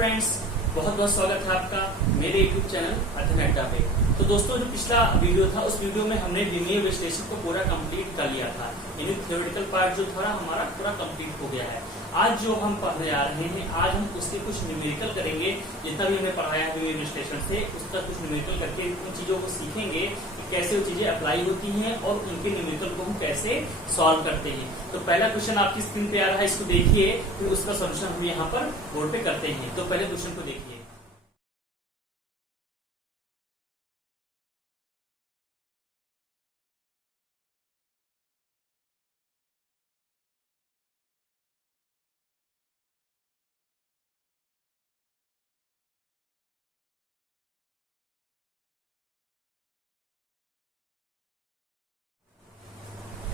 Friends, बहुत बहुत स्वागत है आपका मेरे YouTube चैनल अध्ययन अड्डा पे। तो दोस्तों, जो पिछला वीडियो था उस वीडियो में हमने विमीय विश्लेषण को पूरा कंप्लीट कर लिया था, यानी थ्योरेटिकल पार्ट जो था हमारा पूरा कंप्लीट हो गया है। आज जो हम पढ़ने जा रहे हैं, आज हम उसके कुछ न्यूमेरिकल करेंगे। जितना भी हमने पढ़ाया है विमीय विश्लेषण से, उसका कुछ न्यूमेरिकल करके उन चीजों को सीखेंगे कि कैसे वो चीजें अप्लाई होती हैं और उनके न्यूमेरिकल को हम कैसे सॉल्व करते हैं। तो पहला क्वेश्चन आपकी स्क्रीन पे आ रहा है, इसको देखिए, फिर उसका सोल्यूशन हम यहाँ पर बोर्ड पे करते हैं। तो पहले क्वेश्चन को देखिए।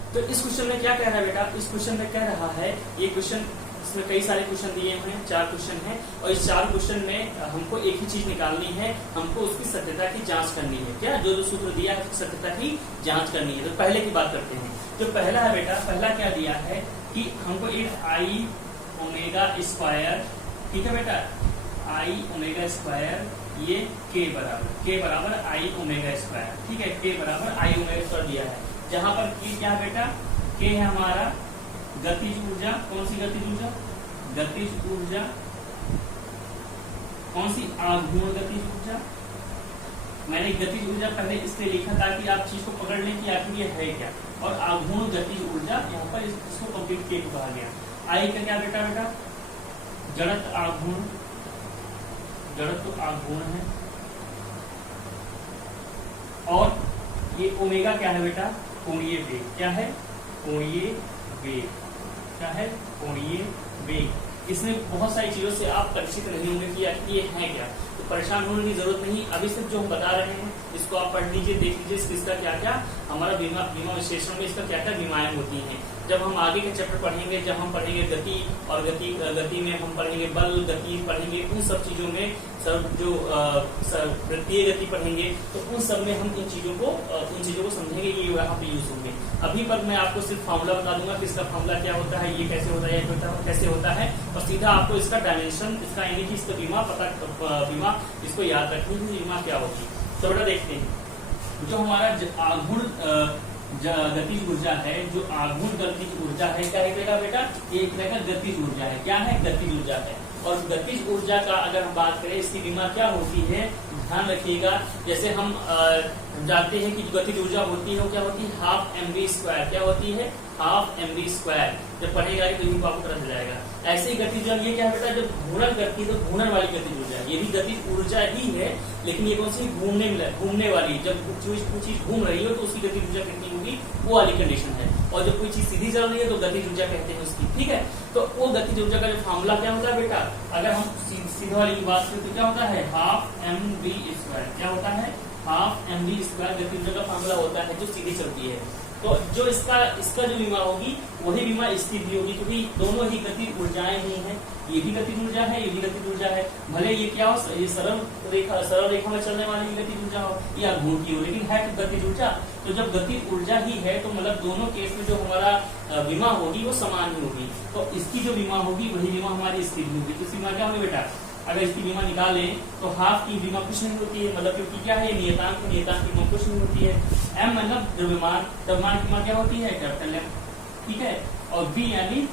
तो इस क्वेश्चन में क्या कह रहा है बेटा? इस क्वेश्चन में कह रहा है, ये क्वेश्चन, इसमें कई सारे क्वेश्चन दिए हुए हैं, 4 क्वेश्चन हैं, और इस 4 क्वेश्चन में हमको एक ही चीज निकालनी है, हमको उसकी सत्यता की जांच करनी है। क्या जो सूत्र दिया है सत्यता की जांच करनी है। तो पहले की बात करते हैं। जो पहला है बेटा, पहला क्या दिया है कि हमको एक आई ओमेगा स्क्वायर, ठीक है बेटा, आई ओमेगा स्क्वायर, ये के बराबर आई ओमेगा स्क्वायर, ठीक है, के बराबर आई ओमेगा स्क्वायर दिया है। जहां पर की क्या है बेटा? के है हमारा गतिज ऊर्जा। कौन सी गतिज ऊर्जा? गतिज ऊर्जा। कौन सी? आघूर्ण गतिज ऊर्जा। मैंने गतिज ऊर्जा पहले इसलिए लिखा ताकि आप चीज को पकड़ लें कि आखिर ये है क्या। और आघूर्ण गतिज ऊर्जा, यहाँ पर इसको कंप्लीट के कहा गया। आई का क्या बेटा? जड़त्व आघूर्ण, जड़त्व आघूर्ण है। और ये ओमेगा क्या है बेटा? कोणीय वेग। क्या है? कोणीय वेग। क्या है? कोणीय वेग। इसमें बहुत सारी चीजों से आप परिचित नहीं होंगे कि ये है क्या, तो परेशान होने की जरूरत नहीं। अभी सिर्फ जो हम बता रहे हैं इसको आप पढ़ लीजिए, देख लीजिए इसका क्या क्या हमारा विमा विश्लेषण में इसका क्या क्या विमाएं होती हैं। जब हम आगे के चैप्टर पढ़ेंगे, जब हम पढ़ेंगे गति और गति में हम पढ़ेंगे बल, गति पढ़ेंगे, उन सब चीजों में जो वृत्तीय गति पढ़ेंगे, तो उन सब में हम उन चीजों को समझेंगे, ये यहाँ पे यूज होंगे। अभी पर मैं आपको सिर्फ फॉर्मूला बता दूंगा कि इसका फॉर्मूला क्या होता है, ये कैसे होता है, ये कैसे होता है, और सीधा आपको इसका डायमेंशन, इसका यानी कि इसका विमा इसको याद रखनी है, विमा क्या होगी। तो बेटा देखते हैं, जो हमारा आघूर्ण गतिज ऊर्जा है, जो आघूर्ण गतिज ऊर्जा है, क्या है बेटा? एक तरह का गतिज ऊर्जा है। क्या है? गतिज ऊर्जा है। और गतिज ऊर्जा का अगर हम बात करें, इसकी विमा क्या होती है, ध्यान रखिएगा। जैसे हम जानते हैं कि जो गतिज ऊर्जा होती है वो क्या होती है? Half mv square. क्या होती है? Half mv square. जब पढ़ेगा तो यही आपको पता चल जाएगा। ऐसे ही गतिज ऊर्जा, ये क्या है बेटा? जब घूर्णन करती है तो घूर्णन वाली गतिज ऊर्जा, ये भी गतिज ऊर्जा ही है, लेकिन ये कौन सी? घूमने वाली। जब कोई चीज घूम रही हो तो उसकी गतिज ऊर्जा कितनी होगी, वो वाली कंडीशन है। और जब कोई चीज सीधी चल रही है तो गतिज ऊर्जा कहते हैं उसकी, ठीक है। तो वो गतिज ऊर्जा का जो फॉर्मूला क्या होता है बेटा? अगर हम सीधा वाली की बात करें तो क्या होता है? Half mv square. क्या होता है? हाफ mv स्क्वायर गतिज ऊर्जा का फॉर्मूला होता है, जो सीधी चलती है। तो जो इसका जो विमा होगी वही विमा इसकी भी होगी, क्योंकि दोनों ही गतिज ऊर्जाएं ही हैं। ये भी गतिज ऊर्जा है, ये भी गतिज ऊर्जा है। भले ये क्या हो, ये सरल रेखा में चलने वाली गतिज ऊर्जा हो या घूर्ण की हो, लेकिन है तो गतिज ऊर्जा। तो जब गतिज ऊर्जा ही है तो मतलब दोनों केस में जो हमारा विमा होगी वो समान ही होगी। तो इसकी जो विमा होगी वही विमा हमारी इसकी भी होगी। तो इसकी विमा क्या होगी बेटा? अगर इसकी विमा निकालें तो हाफ की विमा कुछ नहीं होती है, मतलब क्योंकि क्या है, नियतांक की विमा कुछ नहीं होती है। m मतलब द्रव्यमान, द्रव्यमान की विमा क्या होती है? कैपिटल M, ठीक है। और v यानी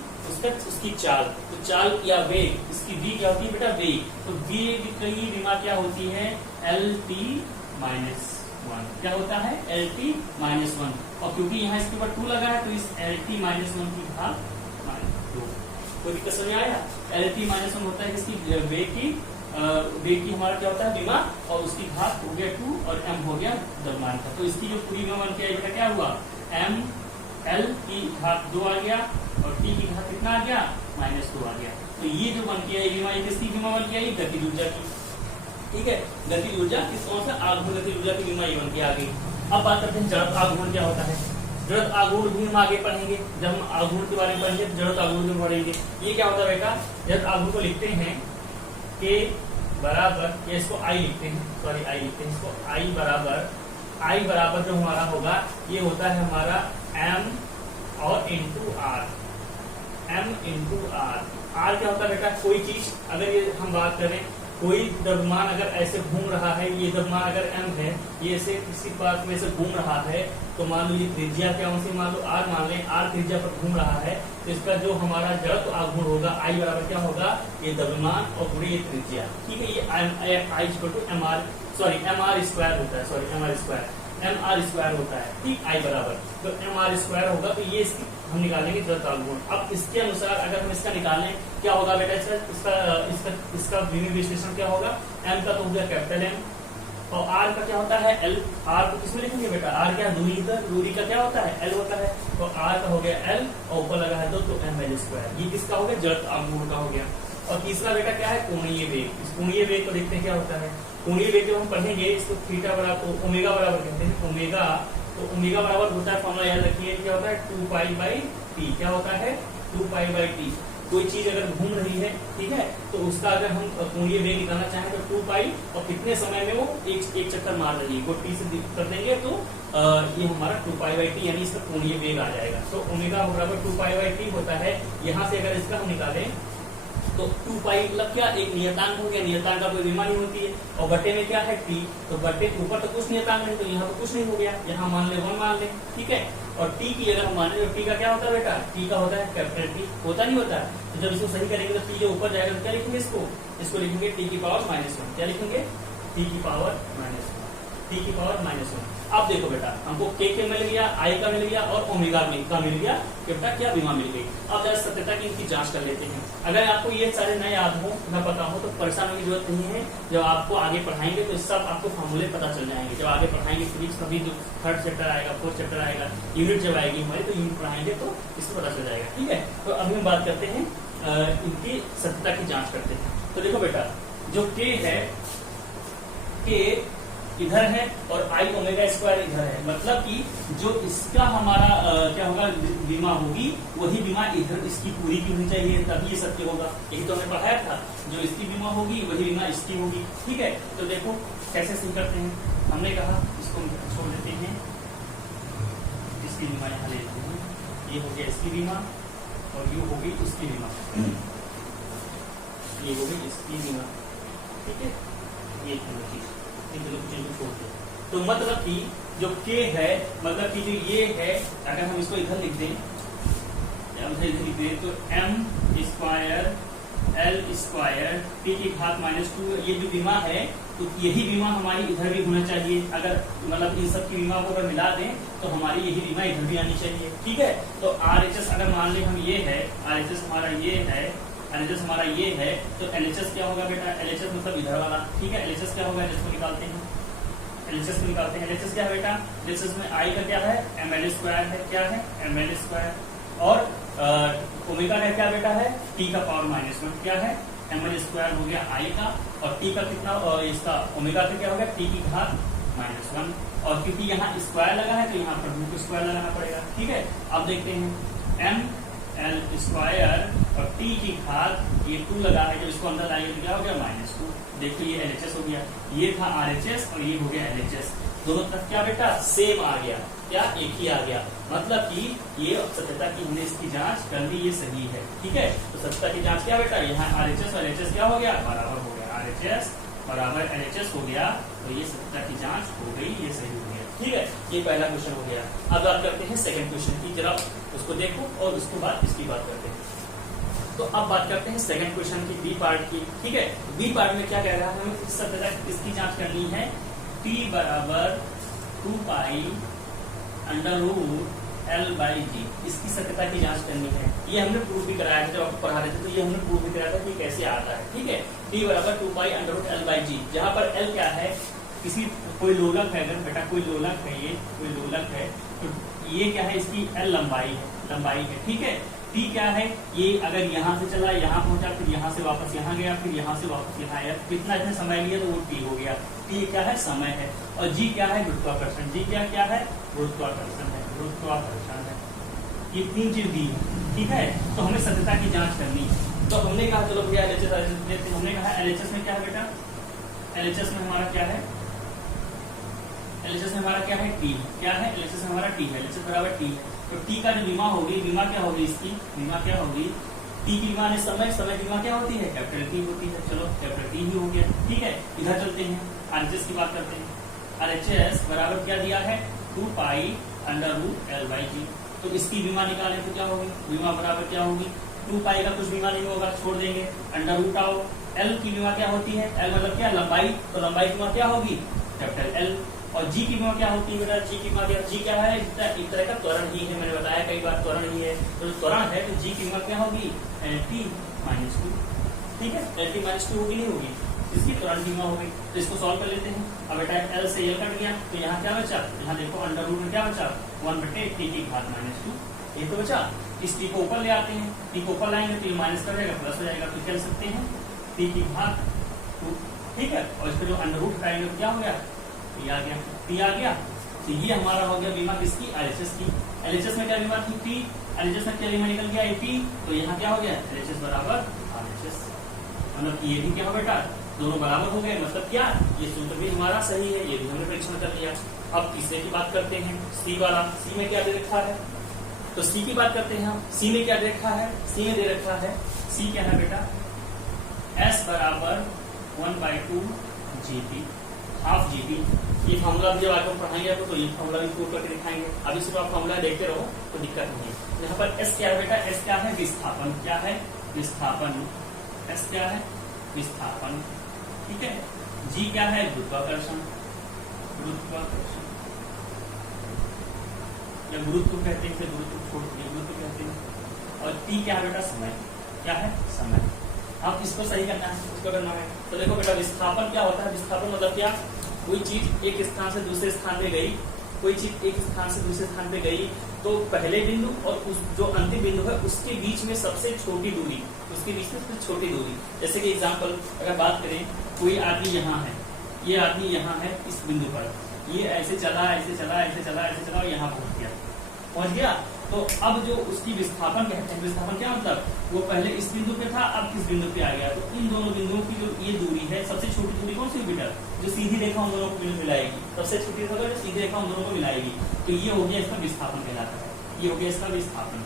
उसकी चाल, तो चाल या वेग, इसकी v क्या होती है बेटा? वेग। तो वेग की विमा क्या होती है? LT - 1। क्या होता है? LT - 1। और क्योंकि यहाँ इसके ऊपर 2 लगा है तो इस LT - 1 की घात 2। कोई दिक्कत समझ आया? LT - 1 होता है इसकी वेग की हमारा क्या होता है? विमा, और उसकी घात हो गया 2 और m हो गया द्रव्यमान का। तो इसकी जो पूरी विमा बन के आई बेटा क्या हुआ? m L की घात 2 आ गया और t की घात कितना आ गया? -2 आ गया। तो ये जो बन के आई विमा, ये किसकी विमा बन के आई? गतिज ऊर्जा की, ठीक है। गतिज ऊर्जा किस कौन सा? आघूर्ण गतिज ऊर्जा की विमा ये बन के आ गई। अब बात करते हैं जड़त्व आघूर्ण क्या होता है। जड़त्व आघूर्ण भी हम आगे पढ़ेंगे, जब हम आघूर्ण के बारे में पढ़ेंगे तो जड़त्व आघूर्ण में पढ़ेंगे। ये क्या होता है बेटा? जब आघूर्ण को लिखते हैं के बराबर, या इसको आई लिखते हैं, सॉरी आई लिखते हैं, इसको आई बराबर जो हमारा होगा ये होता है हमारा m और into r, m into r, r क्या होता है बेटा, कोई चीज अगर ये हम बात करें, कोई द्रव्यमान अगर ऐसे घूम रहा है, ये द्रव्यमान अगर m है, ये ऐसे किसी पाथ में से घूम रहा है, तो मान लो ये त्रिज्या क्या होगी, मान लो r मान लें, r त्रिज्या पर घूम रहा है, तो इसका जो हमारा जड़त्व आघूर्ण होगा I बराबर क्या होगा, ये द्रव्यमान और पूरी ये त्रिज्या, ठीक है। ये I equal to mr square होता है, mr स्क्वायर होता है, ठीक। I बराबर तो mr स्क्वायर होगा, तो ये इसकी हम निकालेंगे जड़त्व आघूर्ण। अब इसके अनुसार अगर हम इसका निकालें, क्या होगा बेटा, इसका विमीय विश्लेषण क्या होगा, m का तो हो गया कैपिटल M, और r का क्या होता है L। r को किसमें लिखेंगे बेटा, r क्या दूरी, दूरी का क्या होता है L होता है, तो r का हो गया L और ऊपर लगा है तो ml स्क्वायर, ये किसका हो गया, जड़त्व आघूर्ण का हो गया। और तीसरा बेटा क्या है, कोणीय वेग। इस कोणीय वेग को देखते हैं क्या होता है। कोणीय वेग जब हम पढ़ेंगे इसको थीटा बराबर ओमेगा बराबर कहते हैं, ओमेगा, तो ओमेगा बराबर होता है, फॉर्मूला याद रखिए, क्या होता है 2 पाई बाई टी, क्या होता है 2 पाई बाई टी। कोई चीज अगर घूम रही है, ठीक है, तो उसका अगर हम कोणीय वेग निकालना चाहें तो 2 पाई और कितने समय में वो एक चक्कर मार रही है, को टी से कर देंगे तो ये हमारा 2 पाई बाई टी यानी इसका कोणीय वेग आ जाएगा। तो ओमेगा बराबर 2 पाई बाई टी होता है। यहाँ से अगर इसका हम निकालें तो 2 पाई मतलब क्या, एक नियतांक हो गया, नियतांक का कोई विमा नहीं होती है, और बटे में क्या है टी, तो बटे ऊपर तो कुछ नियतांक नहीं, तो यहाँ तो कुछ नहीं हो गया, यहाँ मान ले 1 मान ले, ठीक है। और टी की अगर हम माने तो टी का क्या होता है बेटा, टी का होता है कैपिटल टी, होता नहीं होता। तो जब इसको सही करेंगे तो टी जो ऊपर जाएगा तो क्या लिखेंगे, इसको लिखेंगे टी की पावर -1, क्या लिखेंगे, टी की पावर -1। अब देखो बेटा, हमको के मिल गया, आई का मिल गया और ओमेगा का मिल गया, बेटा क्या विमा मिल गई। अब जरा सत्यता की इनकी जांच कर लेते हैं। अगर आपको ये सारे न याद हो, न पता हो, तो परेशान होने की जरूरत नहीं है। जब आपको आगे पढ़ाएंगे तो सब आपको फॉर्मूले पता चल जाएंगे। जब आगे पढ़ाएंगे फिजिक्स का भी जो 3rd चैप्टर आएगा, 4th चैप्टर आएगा, यूनिट जब आएगी हमारी, तो यूनिट पढ़ाएंगे तो इससे पता चल जाएगा, ठीक है। तो अभी हम बात करते हैं इनकी सत्यता की जाँच करते हैं। तो देखो बेटा, जो के है, के इधर है और आई ओमेगा स्क्वायर इधर है, मतलब कि जो इसका हमारा क्या होगा, बीमा होगी, वही बीमा इधर इसकी पूरी की होनी चाहिए, तभी ये सत्य होगा। यही तो हमें पढ़ाया था, जो इसकी बीमा होगी वही बीमा इसकी होगी, ठीक है। तो देखो कैसे सही करते हैं। हमने कहा इसको छोड़ देते हैं, इसकी बीमा यहाँ ले लेते हैं, ये हो गया इसकी बीमा और ये होगी इसकी बीमा, ये होगी इसकी बीमा, ठीक है। ये चीज छोड़ते, तो मतलब कि जो k है, मतलब कि जो ये है, अगर हम इसको इधर लिख दें, तो m square l square t की घात -2, ये जो बीमा है, तो यही बीमा हमारी इधर भी होना चाहिए। अगर मतलब इन सब की बीमा को अगर मिला दें तो हमारी यही बीमा इधर भी आनी चाहिए, ठीक है। तो RHS अगर मान लें हम ये है, RHS हमारा ये है, LHS हमारा ये है, तो LHS क्या होगा बेटा, LHS मतलब इधर वाला, ठीक है। LHS क्या होगा, जिसको निकालते हैं, LHS को निकालते हैं। LHS क्या है बेटा, LHS में I का क्या है, ml स्क्वायर है, क्या है ml स्क्वायर, और ओमेगा का क्या बेटा है, t का पावर -1, क्या है ml स्क्वायर हो गया I का, और t का कितना, इसका ओमेगा का क्या हो गया, t की घात -1, और क्योंकि यहाँ स्क्वायर लगा है तो यहाँ पर रूट स्क्वायर लगाना पड़ेगा, ठीक है। अब देखते हैं m l स्क्वायर और t की घात, ये 2 लगा है, जब इसको अंदर लाएंगे तो क्या हो गया -2। देखिए ये LHS हो गया, ये था RHS और ये हो गया LHS, दोनों तरफ क्या बेटा सेम आ गया, क्या एक ही आ गया, मतलब कि ये सत्यता की हमने इसकी जांच कर ली, ये सही है, ठीक है। तो सत्यता की जांच क्या बेटा, यहाँ RHS और LHS क्या हो गया, बराबर हो गया, RHS बराबर LHS हो गया, तो ये सत्यता की जांच हो गई, ये सही हो गया, ठीक है। ये पहला क्वेश्चन हो गया। अब बात करते हैं सेकंड क्वेश्चन की, जरा उसको देखो और उसके बाद इसकी बात करते हैं। तो अब बात करते हैं सेकंड क्वेश्चन की, बी पार्ट की, ठीक है। बी पार्ट में क्या कह रहा है, हमें इस सत्यता इसकी जांच करनी है, t बराबर 2 पाई अंडर रूट l/g, इसकी सत्यता की जांच करनी है। ये हमने प्रूफ भी कराया था, जब आपको पढ़ा रहे थे तो ये हमने प्रूफ भी कराया था कि कैसे आता है, ठीक है। t बराबर 2 पाई अंडर रूट l/g, जहाँ पर l क्या है, किसी कोई लोलक है, अगर बेटा कोई लोलक है, ये कोई लोलक है, तो ये क्या है, इसकी l लंबाई है, ठीक है। t क्या है, ये अगर यहाँ से चला, यहाँ पहुंचा, फिर यहाँ से वापस यहाँ गया, फिर यहाँ से वापस यहाँ आया, कितना इसने समय लिया तो वो t हो गया। t क्या है, समय है, और g क्या है, गुरुत्वाकर्षण। g क्या है, गुरुत्वाकर्षण है, ये 3 चीज दी है, ठीक है। तो हमें सत्यता की जांच करनी है। तो हमने कहा चलो भैया LHS, हमने कहा LHS में क्या है बेटा, LHS में हमारा क्या है, LHS में हमारा क्या है, t, क्या है, LHS में हमारा t है, LHS बराबर t है। तो t का जो बीमा होगी, बीमा क्या होगी इसकी, बीमा क्या होगी, टी की विमा समय समय की विमा क्या होती है? कैपिटल टी होती है। चलो कैपिटल टी ही हो गया, ठीक है। इधर चलते हैं, आरएचएस की बात करते हैं। आरएचएस बराबर क्या दिया है? 2 pi under root L by g. तो इसकी विमा निकालें तो क्या होगी? विमा बराबर क्या होगी? 2 पाई का कुछ विमा नहीं होगा, छोड़ देंगे, अंडर रूट आओ। एल की विमा क्या होती है? एल मतलब क्या? लंबाई। तो लंबाई की विमा क्या होगी? Capital L. और जी की विमा क्या होती है बेटा? जी की विमा क्या? जी क्या है? एक तरह का त्वरण ही है, मैंने बताया कई बार त्वरण ही है। तो त्वरण है तो जी की विमा क्या होगी? टी माइनस 2, ठीक है। एल टी माइनस 2 होगी, नहीं होगी? इसकी त्वरण की विमा होगी। तो इसको सॉल्व कर लेते हैं। अब बेटा एल से एल कट गया तो यहाँ क्या बचा? यहाँ देखो अंडर रूट में क्या बचा? 1/टी की घात -2, ये तो बचा। इस टी को ऊपर ले आते हैं, टी को ऊपर लाएंगे तो ये माइनस कर जाएगा, प्लस हो जाएगा, तो कह सकते हैं टी की घात 2, ठीक है। और इसको जो अंडर रूट हटाएंगे तो क्या हो गया? टी आ गया, टी आ गया। तो ये हमारा हो गया बीमा किसकी? एलएचएस की। एलएचएस में क्या बीमा थी? टी। एलएचएस में क्या बीमा निकल गया? टी। तो यहाँ क्या हो गया? एलएचएस बराबर आरएचएस। मतलब ये भी क्या हो बेटा? दोनों बराबर हो गए। मतलब क्या? ये सूत्र भी हमारा सही है, ये भी हमने परीक्षण कर लिया। अब तीसरे की बात करते हैं, सी वाला। सी में क्या दे रखा है? तो सी की बात करते हैं हम। सी में क्या दे रखा है? सी में दे रखा है, सी क्या है बेटा? एस बराबर 1/2 जीटी, हाफ जीटी। ये फॉर्मूला भी जब आगे पढ़ाएंगे आपको तो ये फॉर्मूला भी प्रूव करके दिखाएंगे। अभी सिर्फ आप फॉर्मूला देखते रहो तो दिक्कत नहीं है। यहाँ पर एस क्या है बेटा? एस क्या है? विस्थापन। क्या है? विस्थापन। एस क्या है? विस्थापन, ठीक है। जी क्या है? गुरुत्वाकर्षण। गुरुत्वाकर्षण या गुरुत्व कहते हैं, गुरुत्व छोड़ दिए, गुरुत्व कहते हैं। और टी क्या है बेटा? समय। क्या है? समय। आप इसको सही करना है, इसको करना है। तो देखो बेटा विस्थापन क्या होता है? विस्थापन मतलब क्या? कोई चीज एक स्थान से दूसरे स्थान पे गई, कोई चीज एक स्थान से दूसरे स्थान पे गई तो पहले बिंदु और उस जो अंतिम बिंदु है उसके बीच में सबसे छोटी दूरी, उसके बीच में सबसे छोटी दूरी। जैसे कि एग्जांपल अगर बात करें, कोई आदमी यहाँ है, ये आदमी यहाँ है इस बिंदु पर, ये ऐसे चला ऐसे चला ऐसे चला ऐसे चला और यहाँ पहुंच गया। तो अब जो उसकी विस्थापन कहते हैं, विस्थापन क्या मतलब? वो पहले इस बिंदु पे था, अब इस बिंदु पे आ गया। तो इन दोनों बिंदुओं की जो ये दूरी है, सबसे छोटी दूरी कौन सी बेटा? जो सीधी रेखा उन दोनों को मिलाएगी। सबसे छोटी रेखा जो सीधी रेखा उन दोनों को मिलाएगी। तो ये हो गया इसका विस्थापन कहलाता है। ये हो गया इसका विस्थापन।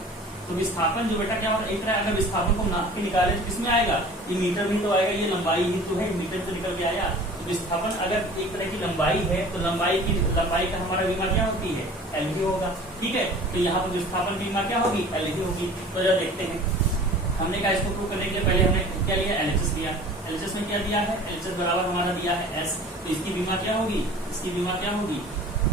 तो विस्थापन जो बेटा क्या होता है? एक तरह अगर विस्थापन को नाप के निकाले तो किसमें आएगा? ये मीटर में तो आएगा, ये लंबाई ही तो है, मीटर तो निकल के आया। विस्थापन अगर एक तरह की लंबाई है तो लंबाई का हमारा बीमा क्या होती है? एल ही होगा, ठीक है। तो यहाँ पर विस्थापन बीमा क्या होगी? एल ही होगी। तो जब देखते हैं, हमने कहा इसको प्रूव करने के लिए पहले हमने क्या लिया? एलएचएस लिया। एलएचएस में क्या दिया है? एलएचएस बराबर हमारा दिया है एस। तो इसकी बीमा क्या होगी? इसकी बीमा क्या होगी?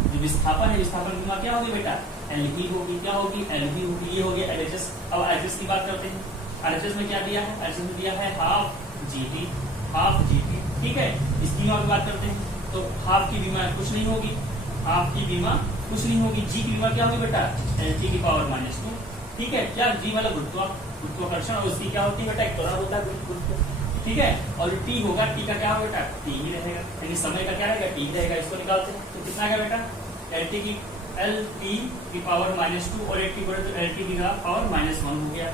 जो विस्थापन है, विस्थापन बीमा क्या होगी बेटा? एल ही होगी। क्या होगी? एल ही होगी। ये हो गया एलएचएस। अब आरएचएस की बात करते हैं। आरएचएस में क्या दिया है? आरएचएस में दिया है हाफ जीटी, हाफ जीटी, ठीक है। इसकी बीमा की बात करते हैं तो हाफ की बीमा कुछ नहीं होगी, हाफ की बीमा कुछ नहीं होगी। जी की बीमा क्या होगी बेटा? टी की पावर -2, ठीक है। क्या? जी वाला गुरुत्वाकर्षण, और उसकी क्या होती है बेटा? एक त्वरण होता है गुरुत्व, ठीक है। और जो टी होगा, टी का क्या होगा बेटा? टी ही रहेगा, यानी समय का क्या रहेगा? टी रहेगा। इसको निकालते हैं तो कितना आएगा बेटा? एल टी की पावर -2 और एक टी बोले तो एल टी की पावर -1 हो गया।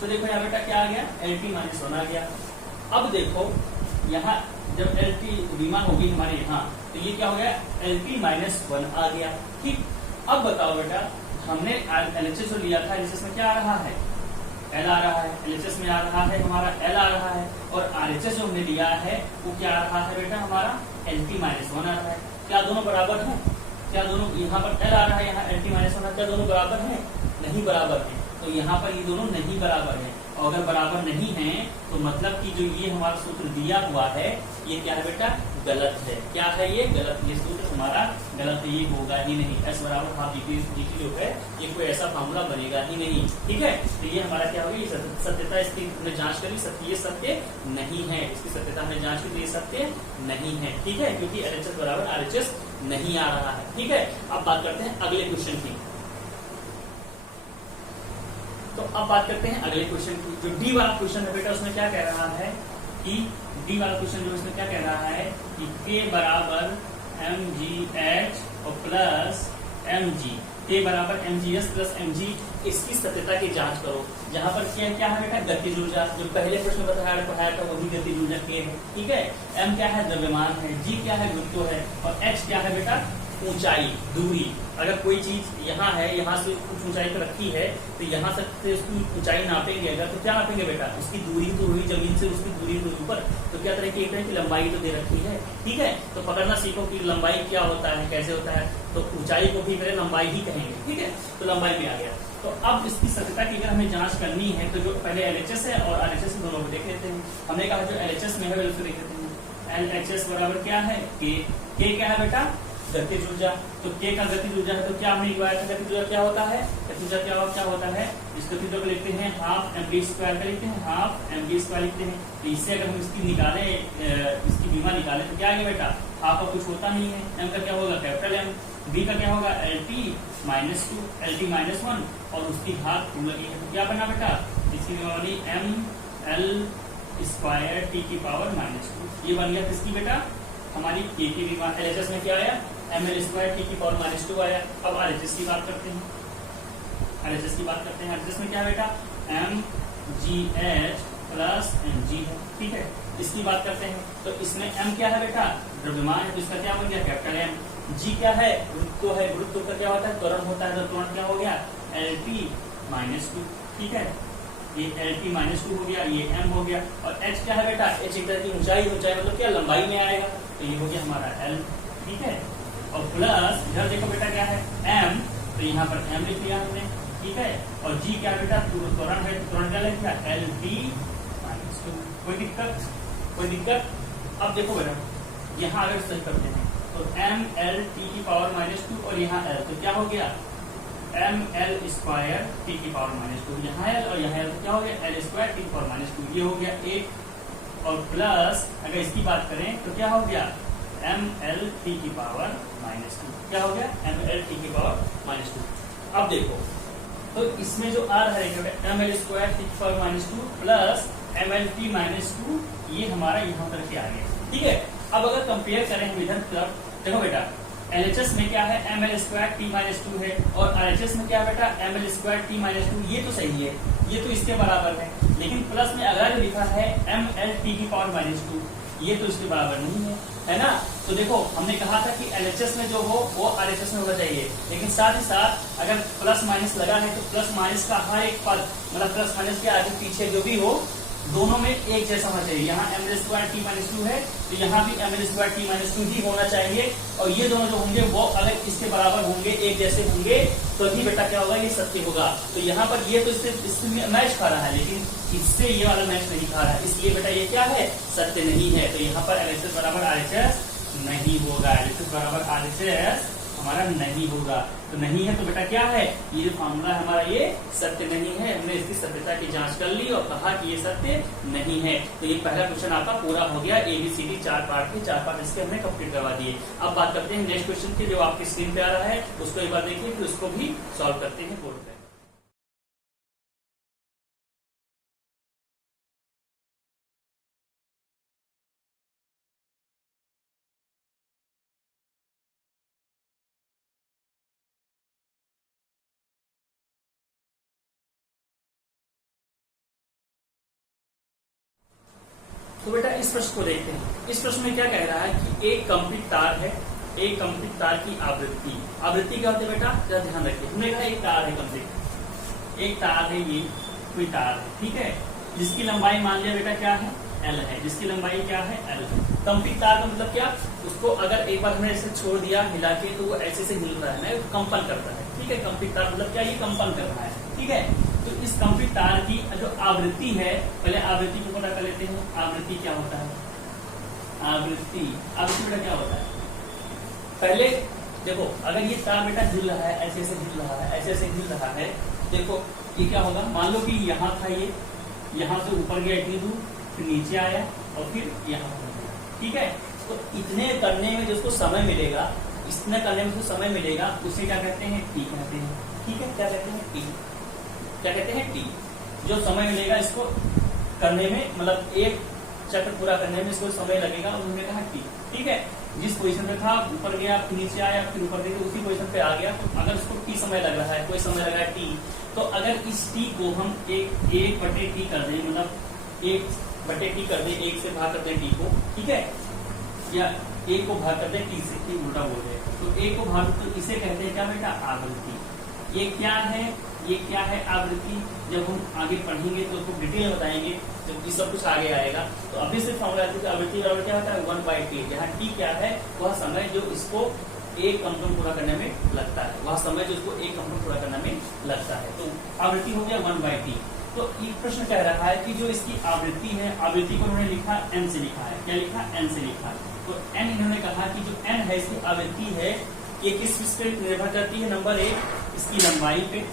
तो देखो यहाँ बेटा क्या आ गया? एल टी -1 आ गया। अब देखो यहाँ जब एल टी बीमा होगी हमारे यहाँ, तो ये क्या हो गया? एल टी -1 आ गया, ठीक। अब बताओ बेटा, हमने एलएचएस जो लिया था, एलएचएस में क्या आ रहा है? एल आ रहा है। एलएचएस में आ रहा है हमारा एल आ रहा है, और आरएचएस जो हमने लिया है वो क्या आ रहा है बेटा? हमारा एल टी -1 आ रहा है। क्या दोनों बराबर हैं? क्या दोनों? यहाँ पर एल आ रहा है, यहाँ एल टी -1, क्या दोनों बराबर हैं? नहीं बराबर है। तो यहाँ पर ये दोनों नहीं बराबर है, और अगर बराबर नहीं है तो मतलब कि जो ये हमारा सूत्र दिया हुआ है ये क्या है बेटा? गलत है। क्या है? ये गलत, ये सूत्र हमारा गलत है, ये होगा ही नहीं। एस बराबर हाफ जीटी जो है ये कोई ऐसा फार्मूला बनेगा ही नहीं, ठीक है। तो ये हमारा क्या होगी? सत्यता इसकी हमने जांच करी, ये सत्य नहीं है। इसकी सत्यता हमने जांच की, ये सत्य नहीं है, ठीक है, क्योंकि एलएचएस बराबर आरएचएस नहीं आ रहा है, ठीक है। अब बात करते हैं अगले क्वेश्चन की। तो अब बात करते हैं अगले क्वेश्चन की। जो डी वाला क्वेश्चन है बेटा, उसमें क्या कह रहा है कि डी वाला क्वेश्चन जो इसमें क्या कह रहा है कि के बराबर mgh और प्लस mg, के बराबर mgs प्लस mg, इसकी सत्यता की जांच करो। जहां पर क्या है बेटा? गतिज ऊर्जा, जो पहले प्रश्न में पढ़ाया था वही गतिज ऊर्जा के है, ठीक है। m क्या है? द्रव्यमान है। g क्या है? गुरुत्व है। और h क्या है बेटा? ऊंचाई, दूरी, अगर कोई चीज यहाँ है, यहाँ से कुछ ऊंचाई पर रखी है, तो यहाँ से उसकी ऊंचाई नापेंगे अगर, तो क्या नापेंगे बेटा, उसकी दूरी तो हुई जमीन से, उसकी दूरी तो ऊपर, तो क्या तरह की एक तरह की लंबाई तो दे रखी है, ठीक है। तो पकड़ना सीखो कि लंबाई क्या होता है, कैसे होता है, तो ऊंचाई को भी पहले लंबाई ही कहेंगे, ठीक है। तो लंबाई में आ गया। तो अब इसकी सत्यता की अगर हमें जांच करनी है, तो जो पहले एलएचएस है और आरएचएस दोनों को देख लेते हैं। हमने कहा जो एलएचएस में है उसको देख लेते हैं। एलएचएस बराबर क्या है, के क्या है बेटा, गतिज ऊर्जा। तो के का गतिज ऊर्जा है, तो क्या हमने लिखवाया था, गतिज ऊर्जा क्या होता है, गतिज ऊर्जा क्या होता है, इस गतिज ऊर्जा को लिखते हैं हाफ एमवी स्क्वायर का लिखते हैं, हाफ एमवी स्क्वायर लिखते हैं। तो इससे अगर हम इसकी निकाले, इसकी बीमा निकाले, तो क्या आएगा बेटा, हाफ का कुछ होता नहीं है, एम का क्या होगा कैपिटल एम, बी का क्या होगा LT -2, LT -1 और उसकी घात 2 लगी है, तो क्या बना बेटा, इसकी बीमा बनी ML स्क्वायर T की पावर -2। ये बन गया किसकी बेटा, हमारी के की बीमा। एलएचएस में क्या आया, ML स्क्वायर T की पावर -2 आया। अब आरएचएस की बात करते हैं, आरएचएस की बात करते हैं। आरएचएस में क्या है बेटा, mgh प्लस mg है, ठीक है। इसकी बात करते हैं, तो इसमें m क्या है बेटा, द्रव्यमान है, तो इसका क्या बन गया कैपिटल M। g क्या है, गुरुत्व है, गुरुत्व का क्या होता है, त्वरण होता है, तो त्वरण क्या हो गया LT -2, ठीक है। ये LT -2 हो गया, ये m हो गया। और h क्या है बेटा, h एक तरह की ऊंचाई, ऊंचाई मतलब क्या, लंबाई में आएगा, तो ये हो गया हमारा L, ठीक है। और प्लस इधर देखो बेटा क्या है m, तो यहाँ पर m लिख लिया हमने, ठीक है। और g क्या है बेटा, त्वरण है, त्वरण क्या लिखा LT -2। कोई दिक्कत, कोई दिक्कत। अब देखो बेटा यहाँ अगर सही करते हैं, तो ML T की पावर -2 और यहाँ L, तो क्या हो गया ML स्क्वायर T की पावर -2, यहाँ L और यहाँ L, तो क्या हो गया L स्क्वायर T की पावर -2, ये हो गया एक। और प्लस अगर इसकी बात करें तो क्या हो गया ML T की पावर -2, क्या हो गया ML T की पावर -2। अब देखो तो इसमें जो आ रहा है ML स्क्वायर T की पावर -2 प्लस ML T -2, ये हमारा यहाँ पर क्या आ गया, ठीक है। अब अगर कंपेयर करें हम इधर तरफ, देखो बेटा एलएचएस में क्या है ML स्क्वायर T -2 है, और आरएचएस में क्या है बेटा ML स्क्वायर T -2, ये तो सही है, ये तो इसके बराबर है। लेकिन प्लस में अगर जो लिखा है ML T की पावर -2, ये तो इसके बराबर नहीं है ना। तो देखो हमने कहा था कि एलएचएस में जो हो वो आरएचएस में होना चाहिए, लेकिन साथ ही साथ अगर प्लस माइनस लगा है तो प्लस माइनस का हर एक पद, मतलब प्लस माइनस के आगे पीछे जो भी हो, दोनों में एक जैसा होना चाहिए। यहाँ ML स्क्वायर T -2 है, तो यहाँ भी ML स्क्वायर T -2 ही होना चाहिए, और ये दोनों जो होंगे वो अगर इसके बराबर होंगे, एक जैसे होंगे, तो भी बेटा क्या होगा, ये सत्य होगा। तो यहाँ पर ये तो इससे मैच खा रहा है, लेकिन इससे ये वाला मैच नहीं खा रहा है, इसलिए बेटा ये क्या है, सत्य नहीं है। तो यहाँ पर LHS बराबर RHS नहीं होगा, LHS बराबर RHS हमारा नहीं होगा। तो नहीं है तो बेटा क्या है, ये जो फार्मूला है हमारा ये सत्य नहीं है। हमने इसकी सत्यता की जांच कर ली और कहा कि ये सत्य नहीं है। तो ये पहला क्वेश्चन आपका पूरा हो गया। ABCD 4 पार्ट के 4 पार्ट इसके हमने कंप्लीट करवा दिए। अब बात करते हैं नेक्स्ट क्वेश्चन की, जो आपकी स्क्रीन पे आ रहा है उसको एक बार देखिए, फिर उसको भी सॉल्व करते हैं बोर्ड पे। तो बेटा इस प्रश्न को देखते हैं। इस प्रश्न में क्या कह रहा है कि एक कंपित तार है, एक कंपित तार की आवृत्ति, आवृत्ति क्या होती है बेटा, जरा ध्यान रखिए। हमने कहा एक तार है कंपित, एक तार है, ये कोई तार है, ठीक है, जिसकी लंबाई मान लिया बेटा क्या है, L है, जिसकी लंबाई क्या है, L है। कंपित तार का मतलब क्या, उसको अगर एक बार हमने ऐसे छोड़ दिया हिला के तो वो ऐसे से हिल रहा है, कंपन करता है, ठीक है। कंपित तार मतलब क्या, ये कंपन कर रहा है, ठीक है। तो इस कंपित तार की जो आवृत्ति है, पहले आवृत्ति को पता कर लेते हैं। आवृत्ति क्या होता है, आवृत्ति बेटा क्या होता है, पहले देखो अगर ये तार बेटा हिल रहा है, ऐसे ऐसे हिल रहा है, ऐसे ऐसे हिल रहा है, देखो ये क्या होगा, मान लो कि यहाँ था, ये यहाँ से ऊपर गया इतनी दूर, फिर नीचे आया और फिर यहाँ पर गया, ठीक है। तो इतने करने में जिसको समय मिलेगा, इतने करने में जो समय मिलेगा उसे क्या कहते हैं, टी कहते हैं, ठीक है। क्या कहते हैं, टी, क्या कहते हैं, टी। जो समय मिलेगा इसको करने में, मतलब एक चक्र पूरा करने में इसको समय लगेगा, उन्होंने कहा टी, ठीक है। जिस पोजीशन पे था ऊपर गया, फिर नीचे आया, फिर ऊपर गया, उसी पोजीशन पे आ गया। तो अगर उसको टी समय लग रहा है, कोई समय लग रहा है टी, तो अगर इस टी को हम एक बटे टी कर दें, मतलब 1/t कर दें, 1 से भाग कर दें टी को, ठीक है, या ए को भाग करते हैं टी से, टी उल्टा बोल रहे हैं, तो ए को भाग तो इसे कहते हैं क्या बेटा, आवृत्ति। ये क्या है, ये क्या है आवृत्ति। जब हम आगे पढ़ेंगे तो उसको डिटेल में बताएंगे, जब ये सब कुछ आगे आएगा। तो अभी से फॉर्मूला आवृत्ति बराबर क्या होता है 1/t, जहाँ टी क्या है वह समय जो इसको एक कंपन पूरा करने में लगता है, वह समय जो इसको एक कंपन पूरा करने में लगता है। तो आवृत्ति हो गया 1/t। तो ये प्रश्न कह रहा है कि जो इसकी आवृत्ति है, आवृत्ति को उन्होंने लिखा n से लिखा है, क्या लिखा n से लिखा। तो n इन्होंने कहा कि जो n है इसकी आवृत्ति है, ये किस पे निर्भर करती है, नंबर 1 इसकी लंबाई पे,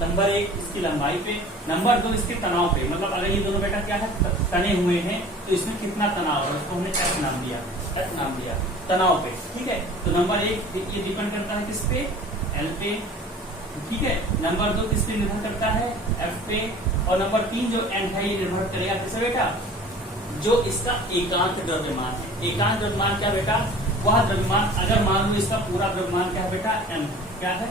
नंबर 1 इसकी लंबाई पे, नंबर 2 इसके तनाव पे। मतलब अगर ये दोनों बेटा क्या है तने हुए हैं तो इसमें कितना तनाव है उसको हमने F नाम दिया, F नाम दिया तनाव पे, ठीक है। तो नंबर 1 ये डिपेंड करता है किस पे, L पे, ठीक है। नंबर 2 किस पे निर्भर करता है, F पे। और नंबर 3 जो n है ये निर्भर करेगा किससे बेटा, जो इसका एकांक द्रव्यमान है। एकांक द्रव्यमान क्या बेटा, वह द्रव्यमान, अगर मान लो इसका पूरा द्रव्यमान क्या है बेटा m, क्या है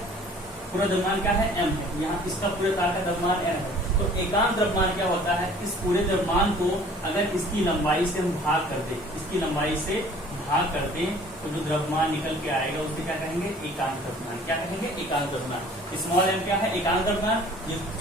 पूरा द्रव्यमान क्या है m है, यहाँ इसका पूरे तार का द्रव्यमान n है। तो एकांक द्रव्यमान क्या होता है, इस पूरे द्रव्यमान को अगर इसकी लंबाई से हम भाग कर दे, इसकी लंबाई से भाग कर दें तो जो द्रव्यमान निकल के आएगा उससे क्या कहेंगे, एकांक द्रव्यमान। क्या कहेंगे, एकांक द्रव्यमान। स्मॉल m क्या है, एकांक द्रव्यमान,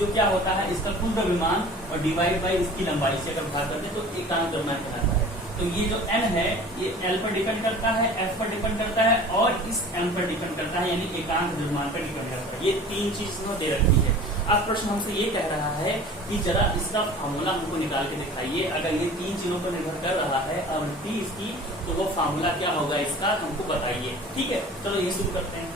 जो क्या होता है इसका कुल द्रव्यमान और डिवाइड बाई इसकी लंबाई से अगर भाग कर दे तो एकांक द्रव्यमान कहलाता है। तो ये जो n है ये L पर डिपेंड करता है, F पर डिपेंड करता है और इस m पर डिपेंड करता है, यानी एकांक द्रव्यमान पर डिपेंड करता है। ये 3 चीज दे रखी है। अब प्रश्न हमसे ये कह रहा है कि जरा इसका फार्मूला हमको निकाल के दिखाइए। अगर ये 3 चीजों पर निर्भर कर रहा है आवृत्ति इसकी, तो वो फार्मूला क्या होगा इसका हमको बताइए, ठीक है। चलो ये शुरू करते हैं।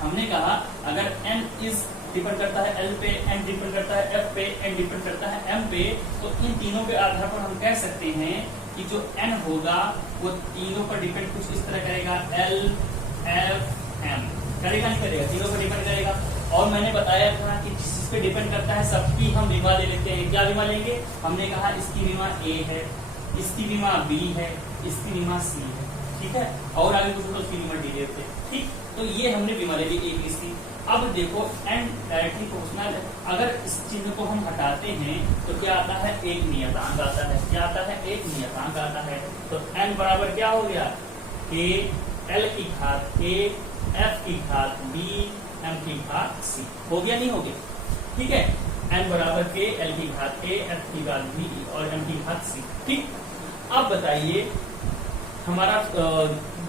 हमने कहा अगर n इज डिपेंड करता है L पे, n डिपेंड करता है F पे, n डिपेंड करता है M पे, तो इन तीनों के आधार पर हम कह सकते हैं कि जो n होगा वो तीनों पर डिपेंड कुछ इस तरह करेगा, L, F, M करेगा नहीं करेगा, तीनों पर डिपेंड करेगा। और मैंने बताया था कि जिस पे डिपेंड करता है सबकी हम विमा ले लेते हैं। क्या विमा लेंगे, हमने कहा इसकी विमा A है, इसकी विमा B है, इसकी विमा C है, ठीक है। और आगे कुछ तो उसकी विमा D लेते हैं, ठीक। तो ये हमने विमा ले ली A, B, C। अब देखो n डायरेक्टली प्रोपोर्शनल है, अगर इस चिन्ह को हम हटाते हैं तो क्या आता है, एक नियतांक आता है। क्या आता है, एक नियतांक आता है। तो n बराबर क्या हो गया, k L की घात a, F की घात b, M की घात c। हो गया नहीं हो गया, ठीक है। n बराबर k L की घात a, F की घात b और M की घात c, ठीक। अब बताइए हमारा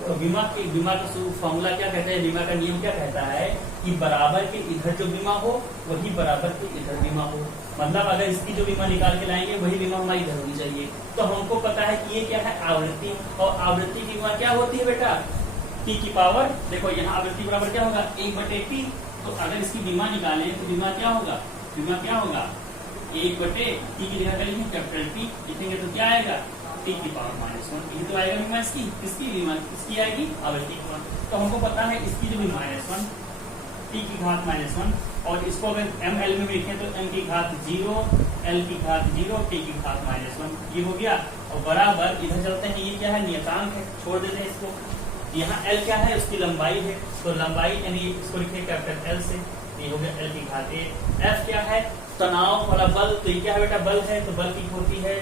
बीमा का फॉर्मूला क्या कहता है, बीमा का नियम क्या कहता है कि बराबर के इधर जो बीमा हो वही बराबर के इधर बीमा हो। मतलब अगर इसकी जो बीमा निकाल के लाएंगे वही बीमा हमारी इधर होनी चाहिए। तो हमको पता है कि ये क्या है, आवृत्ति, और आवृत्ति की बीमा क्या होती है बेटा, t की पावर, देखो यहाँ आवृत्ति बराबर क्या होगा 1/t। तो अगर इसकी बीमा निकालें तो बीमा क्या होगा, बीमा क्या होगा 1/t की जगह करेंगे कैपिटल T लिखेंगे तो क्या आएगा, t की पावर -1। ये तो आएगा बीमा इसकी, किसकी बीमा, इसकी आएगी आवृत्ति की बीमा। तो हमको पता है इसकी जो भी -1, t की घात -1, और इसको अगर ml में लिखें तो m की घात 0, l की घात 0, t की घात -1, ये हो गया। और बराबर इधर चलते हैं, ये क्या है, नियतांक है, छोड़ देते हैं इसको। यहाँ l क्या है, उसकी लंबाई है, तो लंबाई यानी इसको लिखे कैपिटल L से, ये हो गया l की घात a। f क्या है, तनाव वाला बल, तो ये क्या है बेटा, बल है, तो बल की होती है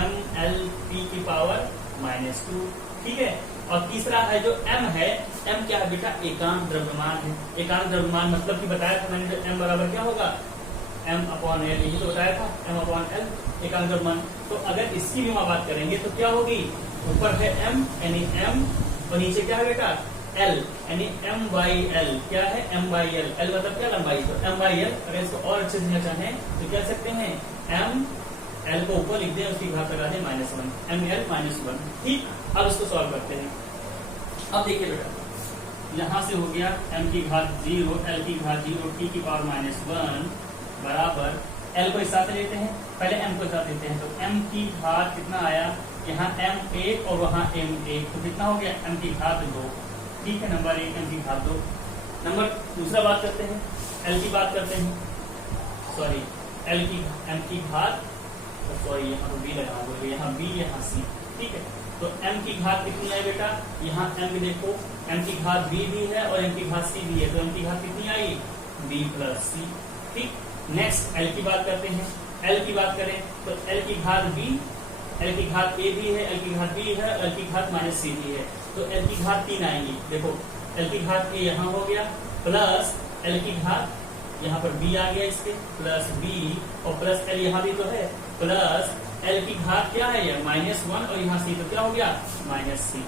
mLp की पावर -2, ठीक है। और तीसरा है जो m है, m क्या है बेटा, एकांक द्रव्यमान है। एकांक द्रव्यमान मतलब कि बताया था मैंने, m बराबर क्या होगा m/L, यही तो बताया था m/L एकांक द्रव्यमान। तो अगर इसकी भी हम बात करेंगे तो क्या होगी, ऊपर है m यानी m और नीचे क्या है बेटा L यानी m/L, क्या है m/L, L मतलब क्या, लंबाई। तो m/L अगर इसको और अच्छे से लिखना चाहें तो क्या सकते हैं, m L को ऊपर लिख दें, उसकी घात लगा दें -1, mL -1, ठीक। अब इसको सॉल्व करते हैं। अब देखिए बेटा यहाँ से हो गया m की घात 0, L की घात 0, t की पावर -1 बराबर, L को इस साथ लेते हैं, पहले m को इस साथ लेते हैं। तो m की घात कितना आया, यहाँ m1 और वहाँ m1, तो कितना हो गया m की घात 2, ठीक है। नंबर 1 m की घात 2। नंबर दूसरा बात करते हैं, L की बात करते हैं, सॉरी L की m की घात, सॉरी यहाँ तो b लगा हुआ है, यहाँ b यहाँ c, ठीक है। तो m की घात कितनी है बेटा, यहाँ m देखो m की घात b भी है और m की घात c भी है, तो m की घात कितनी आई, b + c, ठीक। नेक्स्ट L की बात करते हैं। L की बात करें तो L की घात b, L की घात a भी है, L की घात b है, L की घात -c भी है। तो एल की घात 3 आएंगी। देखो एल की घात ए यहाँ हो गया प्लस एल की घात यहाँ पर बी आ गया इसके प्लस बी और प्लस एल यहाँ भी तो है प्लस एल की घात क्या है ये -1 और यहाँ सी तो क्या हो गया -c।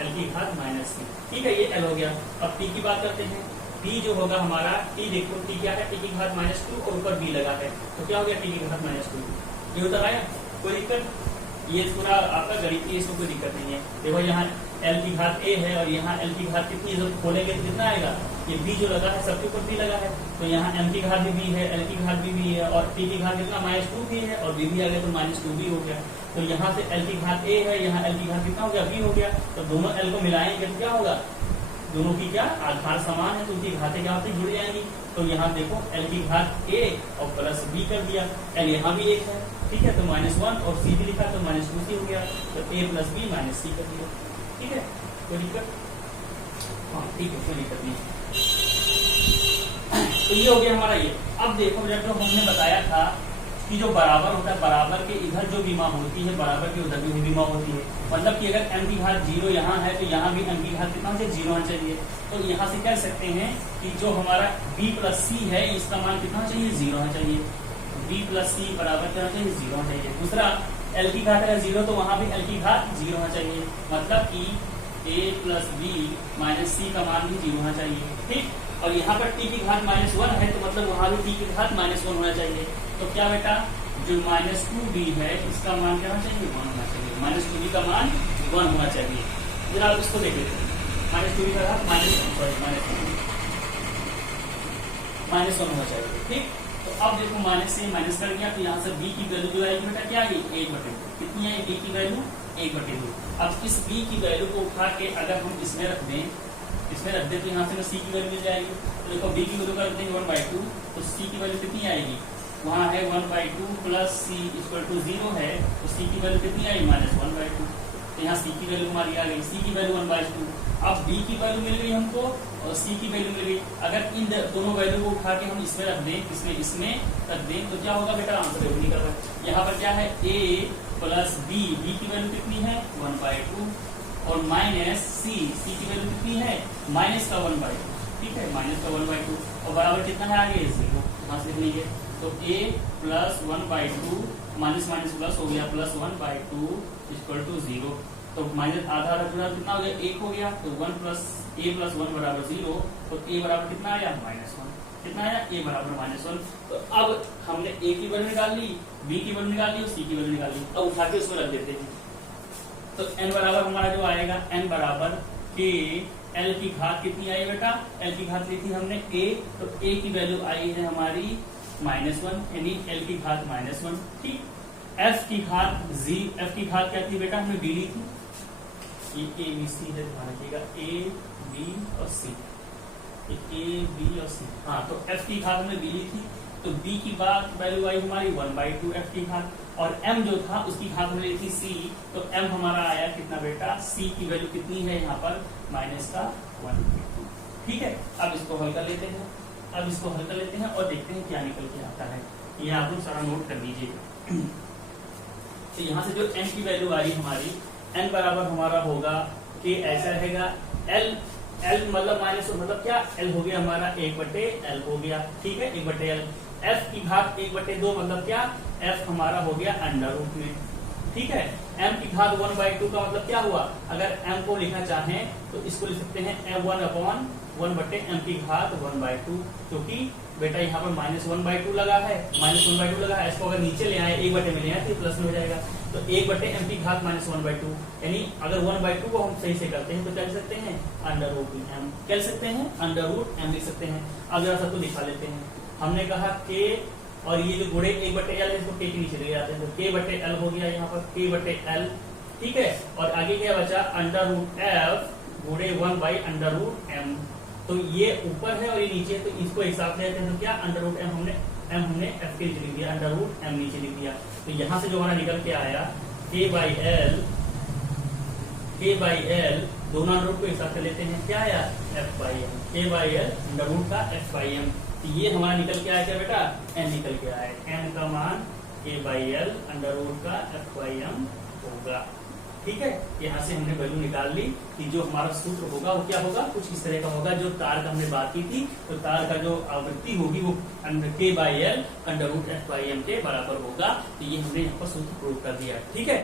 एल की घात -c, ठीक है, ये एल हो गया। अब टी की बात करते हैं। टी जो होगा हमारा टी, देखो टी क्या है, टी की घात -2 और ऊपर बी लगा है तो क्या हो गया टी की घात -2। ये होता है कोई दिक्कत, ये पूरा आपका गणित है, इसको कोई दिक्कत नहीं है। देखो यहाँ एल की घात ए है और यहाँ एल की घात कितनी है, खोलेंगे तो कितना आएगा, ये बी जो लगा है सबके ऊपर बी लगा है तो यहाँ एम की घात भी बी है, एल की घात भी बी है और टी की घात कितना -2 भी है और बी भी आ गया तो -2 भी हो गया। तो यहाँ से एल की घात ए है, यहाँ एल की घात कितना हो गया बी हो गया। तो दोनों एल को मिलाएंगे तो क्या होगा, दोनों की क्या आधार समान है तो उनकी घातें क्या होती जुड़ जाएंगी। तो यहाँ देखो एल की घात ए और प्लस बी कर दिया, एल यहाँ भी एक है, ठीक है, तो -1 और सी भी लिखा तो -2c हो गया तो a प्लस बी -c कर दिया, ठीक है, कोई दिक्कत, हाँ ठीक है कोई दिक्कत नहीं। तो ये हो गया हमारा ये। अब देखो जब तो हमने बताया था कि जो बराबर होता है, बराबर के इधर जो विमा होती है बराबर के उधर भी विमा होती है। मतलब कि अगर m की घात 0 यहाँ है तो यहाँ भी m की घात कितना होना चाहिए 0 होना चाहिए। तो यहाँ से कह सकते हैं कि जो हमारा b प्लस सी है इसका मान कितना चाहिए 0 होना चाहिए, b प्लस सी बराबर क्या होना चाहिए 0 होना चाहिए। दूसरा l की घात अगर 0 तो वहां भी l की घात 0 होना चाहिए, मतलब कि a प्लस बी माइनस सी का मान भी 0 होना चाहिए, ठीक। और यहाँ पर t की घात -1 है तो मतलब वहां भी t की घात -1 होना चाहिए। तो क्या बेटा जो -2b है इसका मान क्या होना चाहिए 1 होना चाहिए, -2b का मान 1 होना चाहिए। जरा आप इसको देख लेते हैं, -2b का घात -1 होना चाहिए, ठीक। तो अब देखो माइनस से माइनस कर गया तो यहाँ से b की वैल्यू जो आएगी बेटा क्या आएगी 1/2, कितनी है b की वैल्यू 1/2। अब इस b की वैल्यू को उठा के अगर हम इसमें रख दें तो यहाँ से c की वैल्यू मिल जाएगी। तो देखो b की वैल्यू कर देंगे 1/2 तो c की वैल्यू कितनी आएगी, वहाँ है 1/2 प्लस c = 0 है तो c की वैल्यू कितनी आई -1/2। तो यहाँ c की वैल्यू हमारी आ गई, c की वैल्यू 1/2। अब b की वैल्यू मिल गई हमको और c की वैल्यू मिल गई। अगर इन दोनों वैल्यू को उठा के हम इसमें रख दें, इसमें रख दें तो क्या होगा बेटा आंसर नहीं कर रहा है। यहाँ पर क्या है a प्लस b की वैल्यू कितनी है 1/2 और माइनस c की वैल्यू कितनी है -1/2, ठीक है, -1/2 और बराबर कितना है आगे 0, यहाँ से लिख लीजिए। तो a plus 1/2 minus minus plus हो गया +1/2 = 0। तो माइनस आधा रखना कितना हो गया 1 हो गया तो 1 प्लस a प्लस 1 बराबर 0। तो a बराबर कितना आया -1, कितना आया a बराबर -1। तो अब हमने a की वैल्यू निकाल ली, b की वैल्यू निकाल ली और c की वैल्यू निकाल ली। अब उठा के उसमें रख देते हैं। तो n बराबर हमारा जो आएगा n बराबर k, l की घात कितनी आई बेटा, l की घात ली थी हमने a, तो a की वैल्यू आई है हमारी -1 यानी l की घात -1, ठीक। f की घात क्या थी बेटा, हमने b ली थी, ये a b c है, ध्यान रखिएगा a b और c, a b और c, हाँ। तो f की घात हमने b ली थी तो b की बात वैल्यू आई हमारी 1/2 f की घात और m जो था उसकी घात हमने ली थी c, तो m हमारा आया कितना बेटा, c की वैल्यू कितनी है यहाँ पर -1/2, ठीक है। अब इसको हल कर लेते हैं, और देखते हैं क्या निकल के आता है। ये आप लोग सारा नोट कर लीजिए। तो यहाँ से जो n की वैल्यू आई हमारी, n बराबर हमारा होगा कि ऐसा रहेगा l मतलब क्या l हो गया हमारा 1/l हो गया, ठीक है, 1/l। f की घात 1/2 मतलब क्या, f हमारा हो गया √ में, ठीक है। m की घात 1/2 का मतलब क्या हुआ, अगर m को लिखना चाहें तो इसको लिख सकते हैं m की घात 1/2, क्योंकि बेटा यहाँ पर -1/2 लगा है, इसको अगर नीचे ले आए 1/में ले आए तो प्लस में हो जाएगा। तो 1/m की घात -1/2 यानी अगर 1/2 को हम सही से करते हैं तो क्या लिख सकते हैं √m, क्या लिख सकते हैं √m लिख सकते हैं। अब जरा सबको दिखा लेते हैं। हमने कहा k और ये जो गुणे 1/l है इसको k के नीचे ले जाते हैं तो k/l हो गया यहाँ पर k/l, ठीक है। और आगे क्या बचा √f गुणे 1/√m, तो ये ऊपर है और ये नीचे है तो इसको एक साथ ले जाते हैं तो क्या √m हमने f के नीचे लिख दिया, √m नीचे लिख दिया। तो यहाँ से जो हमारा निकल के आया k/l दोनों अंडर रूट को एक साथ कर लेते हैं, क्या आया f/m, k/l √ का f/m। तो ये हमारा निकल के आया क्या बेटा, n निकल के आया, n का मान k/l √ का f/m होगा, ठीक है, यहाँ से हमने वैल्यू निकाल ली कि जो हमारा सूत्र होगा वो क्या होगा, कुछ इस तरह का होगा। जो तार का हमने बात की थी, तो तार का जो आवृत्ति होगी वो K/L √F/m के बराबर होगा। तो ये हमने यहाँ पर सूत्र प्रूव कर दिया। ठीक है।